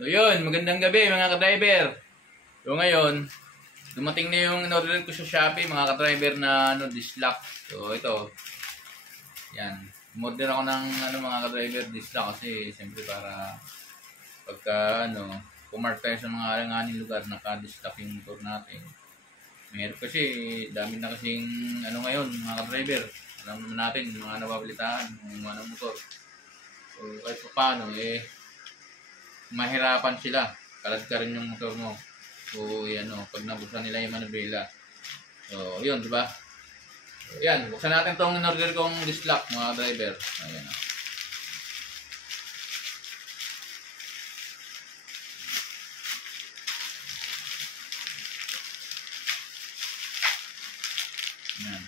So yun, magandang gabi mga ka-driver. So ngayon, dumating na yung in-order ko sa Shopee mga ka-driver na disc lock. So ito, yan. Umorder ako ng mga ka-driver disc lock kasi siyempre para pagka pumark tayo sa mga alanganing lugar, naka-disc lock yung motor natin. Meron kasi, dami na kasing ngayon mga ka-driver. Alam naman natin, mga nababalitaan, yung mga motor. So kahit pa paano, mahirapan sila. Kalad ka rin yung motor mo. So, pag nabuksan nila yung manubela. So, yun, di ba? So, yan, buksan natin tong in-order kong disc lock, mga driver. Ayan. Ayan.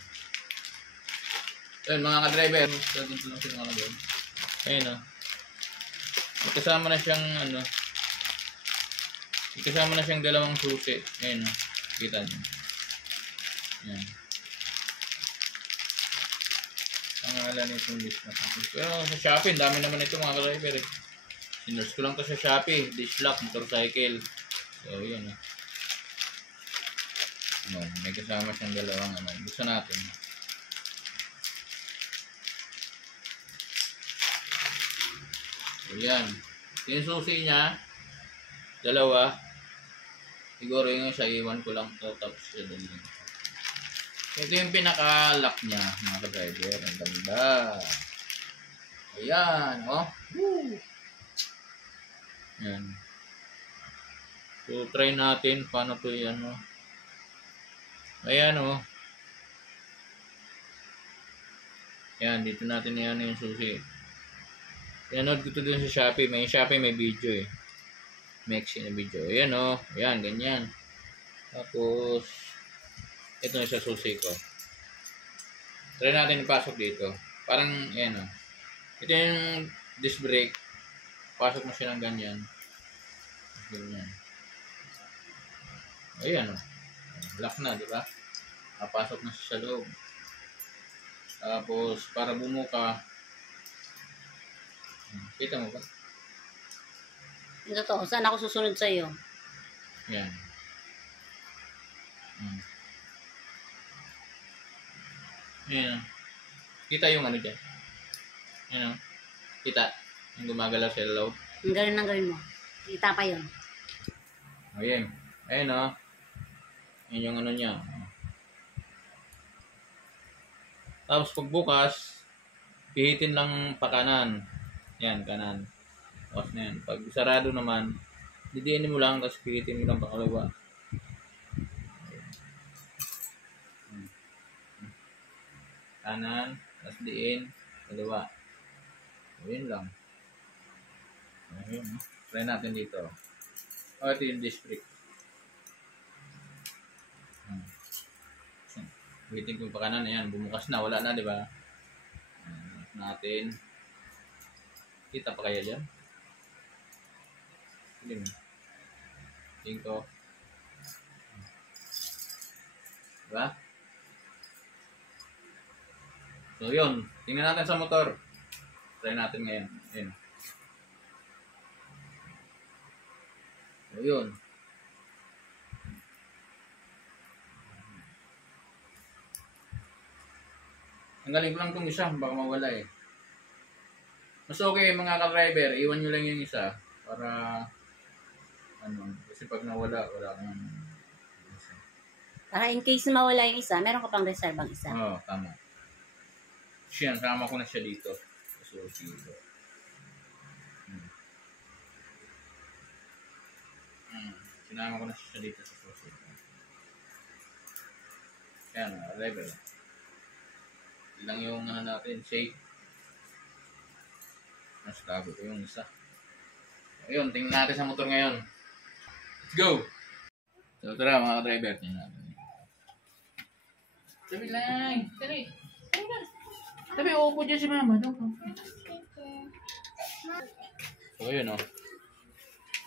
Ayan, mga ka-driver. So, dito lang sila mga doon. Ayan, kasama na siyang kasama na siyang dalawang susi. Ayan, kita niyo. Ayan. Ang alam nitong dish lock. Pero sa Shopee, dami naman ito mga ka-driver eh. Sinerge ko lang to sa Shopee, dish lock, motorcycle. So, yun eh. May kasama siyang dalawang buksan natin. So, yan. Yung susi niya, dalawa. Siguro yung isa, iwan ko lang to, tapos siya din. Ito yung pinaka-lock niya, mga ka-driver. Ang ganda. Ayan, oh. Woo! Ayan. So, try natin paano to yan, oh. Ayan, oh. Ayan, dito natin yung susi. Pinanood ko to din sa Shopee. May Shopee, may video eh. Mexi na video. Ayan o. Ayan, ganyan. Tapos, ito na sa susi ko. Try natin ipasok dito. Parang, ayan o. Ito yung disc brake. Pasok mo siya ng ganyan. Ganyan. Ayan o. Lock na, di ba? Napasok na siya sa loob. Tapos, para bumuka, kita mo ba? Ito to, saan ako susunod sa iyo? Yan. Yan. Kita yung dyan. Yan. Kita. Yung gumagalaw sa ilaw. Ang gawin mo. Kita pa yun. Ayan. Ayan o. Yan yung niya. Tapos pagbukas, pihitin lang pa kanan. Yan, kanan. Tapos na yan. Pag sarado naman, didiinin mo lang, tapos pihitin mo lang pa kalawa. Kanan, tapos diin, kalawa. Ayun lang. Ayun. Try natin dito. O, ito yung disc brake. Pihitin ko pa kanan. Ayan, bumukas na. Wala na, di ba? Natin. Kita pa kaya dyan? Hindi mo. Tingin ko. Diba? So yun. Tingnan natin sa motor. Try natin ngayon. Ayun. So yun. Tanggalin ko lang itong isa. Baka mawala eh. Mas okay mga ka-driver, iwan nyo lang yung isa para kasi pag nawala, wala kang Para in case na mawala yung isa, meron ka pang reservang isa. Oo, tama. Siya, sama ko na siya dito. So, dito. Sinama ko na siya dito sa susi. Yan, driver. Ilang yung natin, shake. Mas tago ko yung isa. Ayun, tingnan natin sa motor ngayon. Let's go! So, tara mga driver. Tingnan natin. Sabi lang. Sabi. Sabi, uupo dyan si mama. So, ayun o.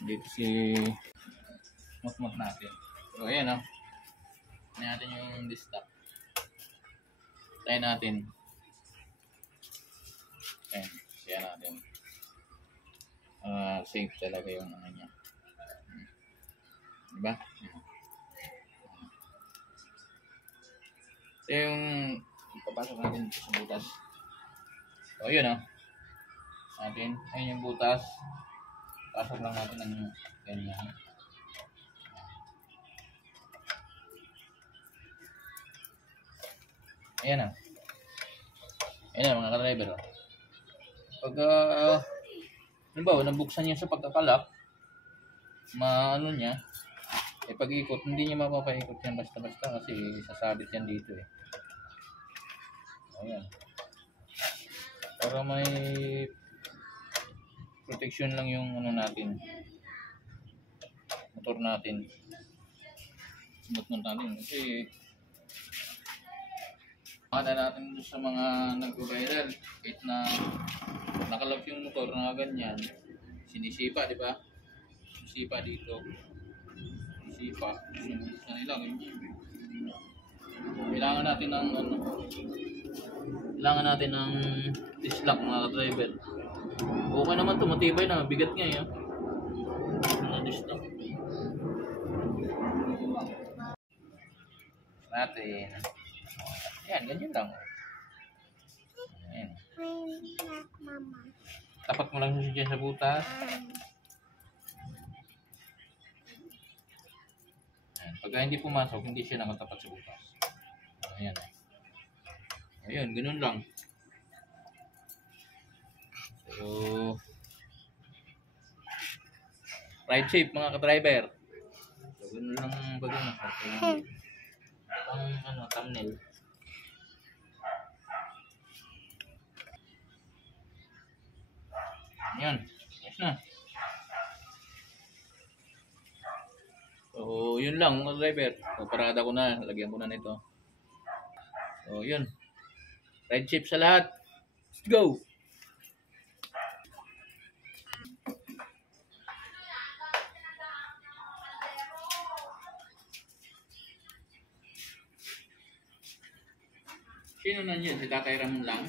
Dito si mot natin. So, ayun o. Tingnan natin yung disc lock. Try natin. Ayan. Siya natin. safe talaga yung ano niya. Diba? Ito yung ipapasok natin sa butas. So, yun ayun yung butas. Pasok lang natin ng ganyan. Ayan Ayan mga ka-driver. Pag, halimbawa, nabuksan niya sa pagkakalak, maano niya, pag-ikot, hindi niya mapapaikot yan basta-basta kasi sasabit yan dito Ayan. Para may protection lang yung ano natin, motor natin. Kasi makita natin sa mga nag-viral, kahit na nakalap yung motor na ganyan, sinisipa, di ba? Sinisipa dito. Sinisipa. Sinisipa nila ganyan. Kailangan natin ng dislike mga ka-driver. Okay naman to, matibay na, bigat nga yan. Dislike natin. Ayan, ganyan lang. Ayan. Tapat mo lang siya dyan sa butas. Ayan. Pagka hindi pumasok, hindi siya nakatapat sa butas. Ayan. Ayan, ganun lang. So, ride safe mga ka-driver. So, ganun lang bagay ang thumbnail. Ayan, yes na. So, yun lang mga driver. So, parada ko na. Lagyan ko na nito. So, yun. Ride safe sa lahat. Let's go! Sino na yun? Si Tatay Ramon lang?